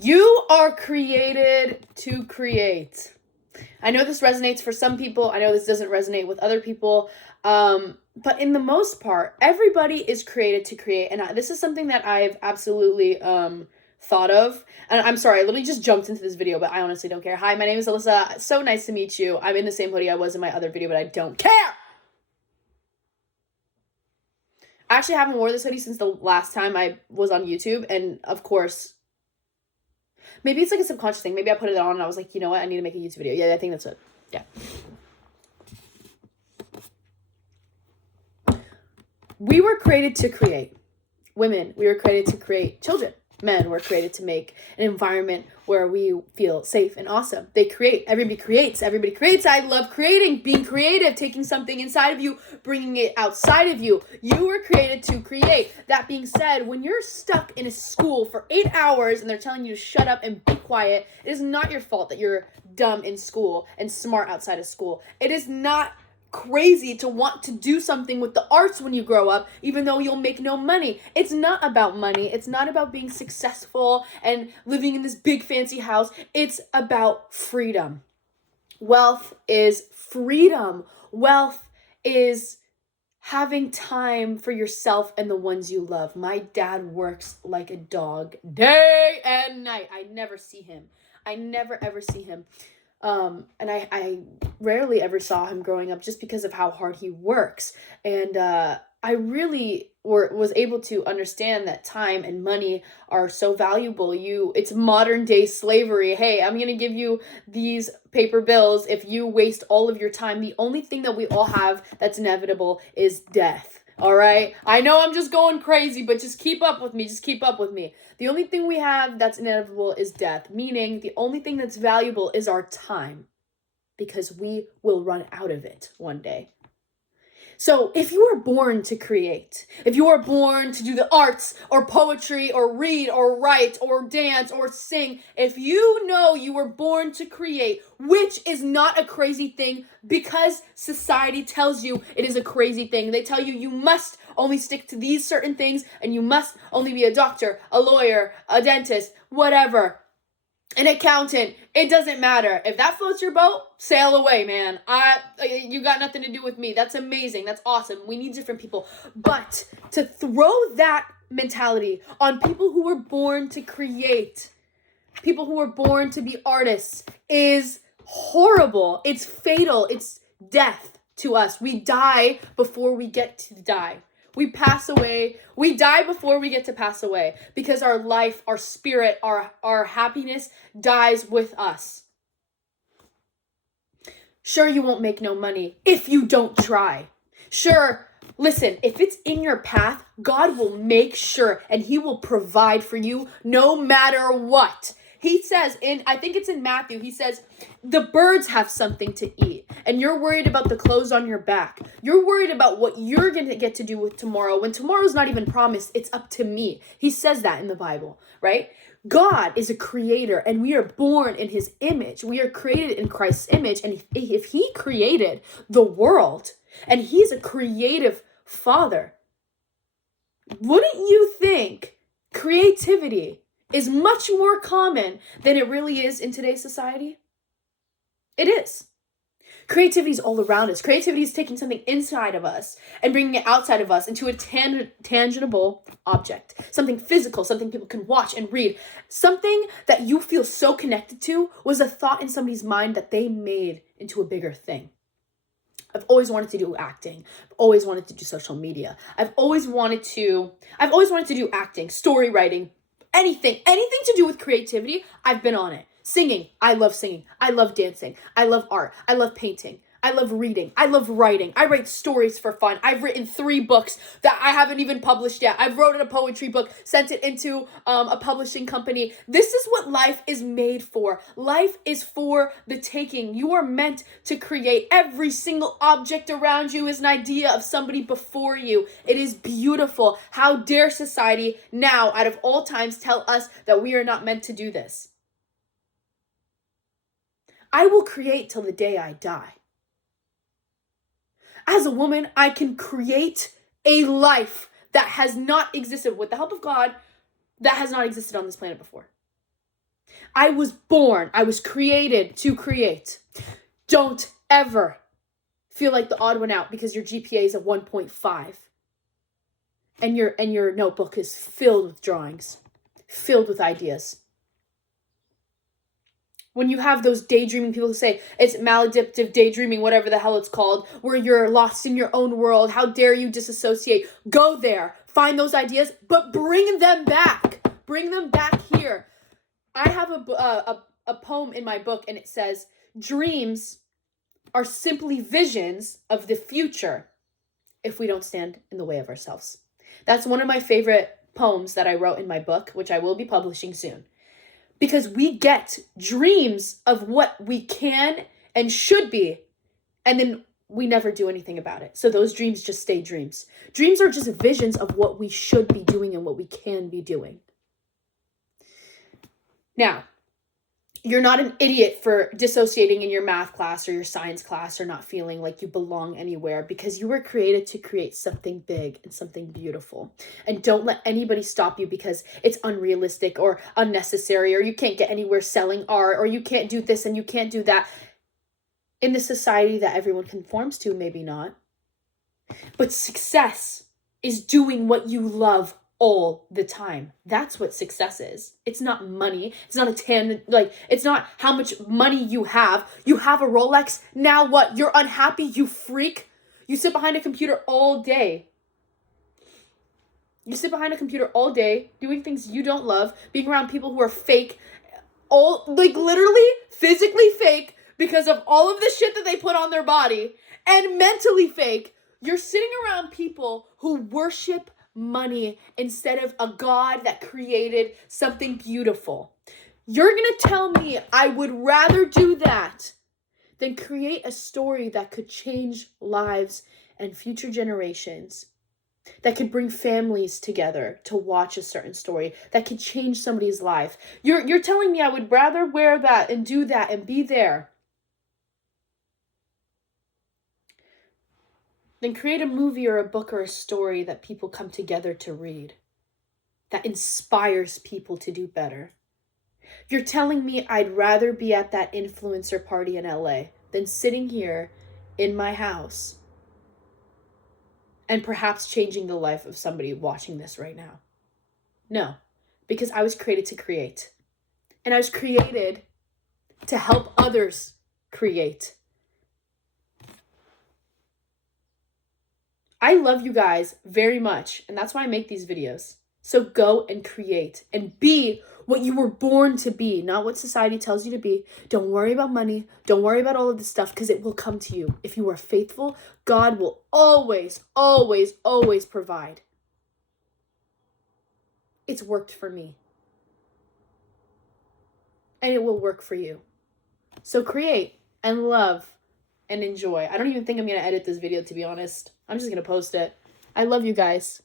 You are created to create. I know this resonates for some people. I know this doesn't resonate with other people. But in the most part, everybody is created to create. And this is something that I've absolutely thought of. And I'm sorry, I literally just jumped into this video, but I honestly don't care. Hi, my name is Alyssa. So nice to meet you. I'm in the same hoodie I was in my other video, but I don't care. I actually haven't worn this hoodie since the last time I was on YouTube. And of course, maybe it's like a subconscious thing. Maybe I put it on and I was like, you know what? I need to make a YouTube video. Yeah, I think that's it. Yeah. We were created to create. Women, we were created to create children. Men were created to make an environment where we feel safe and awesome. They create. Everybody creates. Everybody creates. I love creating, being creative, taking something inside of you, bringing it outside of you. You were created to create. That being said, when you're stuck in a school for 8 hours and they're telling you to shut up and be quiet, it is not your fault that you're dumb in school and smart outside of school. It is not crazy to want to do something with the arts when you grow up, even though you'll make no money. It's not about money. It's not about being successful and living in this big fancy house. It's about freedom. Wealth is freedom. Wealth is having time for yourself and the ones you love. My dad works like a dog day and night. I never see him. I never ever see him. And I rarely ever saw him growing up just because of how hard he works. And I really was able to understand that time and money are so valuable. It's modern day slavery. Hey, I'm going to give you these paper bills. If you waste all of your time, the only thing that we all have that's inevitable is death. All right. I know I'm just going crazy, but just keep up with me. Just keep up with me. The only thing we have that's inevitable is death, meaning the only thing that's valuable is our time, because we will run out of it one day. So if you are born to create, if you are born to do the arts or poetry or read or write or dance or sing, if you know you were born to create, which is not a crazy thing because society tells you it is a crazy thing. They tell you you must only stick to these certain things and you must only be a doctor, a lawyer, a dentist, whatever. An accountant, it doesn't matter. If that floats your boat, sail away, man. You got nothing to do with me. That's amazing. That's awesome. We need different people. But to throw that mentality on people who were born to create, people who were born to be artists, is horrible. It's fatal. It's death to us. We die before we get to die. We pass away. We die before we get to pass away because our life, our spirit, our happiness dies with us. Sure, you won't make no money if you don't try. Sure, listen, if it's in your path, God will make sure and he will provide for you no matter what. He says I think it's in Matthew, he says, the birds have something to eat and you're worried about the clothes on your back. You're worried about what you're going to get to do with tomorrow when tomorrow's not even promised. It's up to me. He says that in the Bible, right? God is a creator and we are born in his image. We are created in Christ's image. And if he created the world and he's a creative father, wouldn't you think creativity is much more common than it really is in today's society? It is. Creativity is all around us. Creativity is taking something inside of us and bringing it outside of us into a tangible object, something physical, something people can watch and read, something that you feel so connected to was a thought in somebody's mind that they made into a bigger thing. I've always wanted to do acting. I've always wanted to do social media. I've always wanted to do acting, story writing, anything to do with creativity. I've been on it. Singing. I love singing. I love dancing. I love art. I love painting. I love reading. I love writing. I write stories for fun. I've written 3 books that I haven't even published yet. I've wrote a poetry book, sent it into a publishing company. This is what life is made for. Life is for the taking. You are meant to create. Every single object around you is an idea of somebody before you. It is beautiful. How dare society now, out of all times, tell us that we are not meant to do this? I will create till the day I die. As a woman, I can create a life that has not existed, with the help of God, that has not existed on this planet before. I was created to create. Don't ever feel like the odd one out because your GPA is a 1.5 and your notebook is filled with drawings, filled with ideas. When you have those daydreaming people who say it's maladaptive daydreaming, whatever the hell it's called, where you're lost in your own world, how dare you disassociate? Go there, find those ideas, but bring them back. Bring them back here. I have a poem in my book, and it says, dreams are simply visions of the future if we don't stand in the way of ourselves. That's one of my favorite poems that I wrote in my book, which I will be publishing soon. Because we get dreams of what we can and should be, and then we never do anything about it. So those dreams just stay dreams. Dreams are just visions of what we should be doing and what we can be doing. Now, you're not an idiot for dissociating in your math class or your science class or not feeling like you belong anywhere, because you were created to create something big and something beautiful. And don't let anybody stop you because it's unrealistic or unnecessary, or you can't get anywhere selling art, or you can't do this and you can't do that. In the society that everyone conforms to, maybe not. But success is doing what you love all the time. That's what success is. It's not money. It's not it's not how much money you have. You have a Rolex. Now what? You're unhappy, you freak. You sit behind a computer all day. You sit behind a computer all day doing things you don't love, being around people who are fake, literally physically fake because of all of the shit that they put on their body, and mentally fake. You're sitting around people who worship money instead of a God that created something beautiful. You're gonna tell me I would rather do that than create a story that could change lives and future generations, that could bring families together to watch a certain story, that could change somebody's life. You're telling me I would rather wear that and do that and be there than create a movie or a book or a story that people come together to read, that inspires people to do better. You're telling me I'd rather be at that influencer party in LA than sitting here in my house and perhaps changing the life of somebody watching this right now. No, because I was created to create. And I was created to help others create. I love you guys very much, and that's why I make these videos. So go and create and be what you were born to be, not what society tells you to be. Don't worry about money. Don't worry about all of this stuff, because it will come to you. If you are faithful, God will always, always, always provide. It's worked for me. And it will work for you. So create and love and enjoy. I don't even think I'm going to edit this video, to be honest. I'm just going to post it. I love you guys.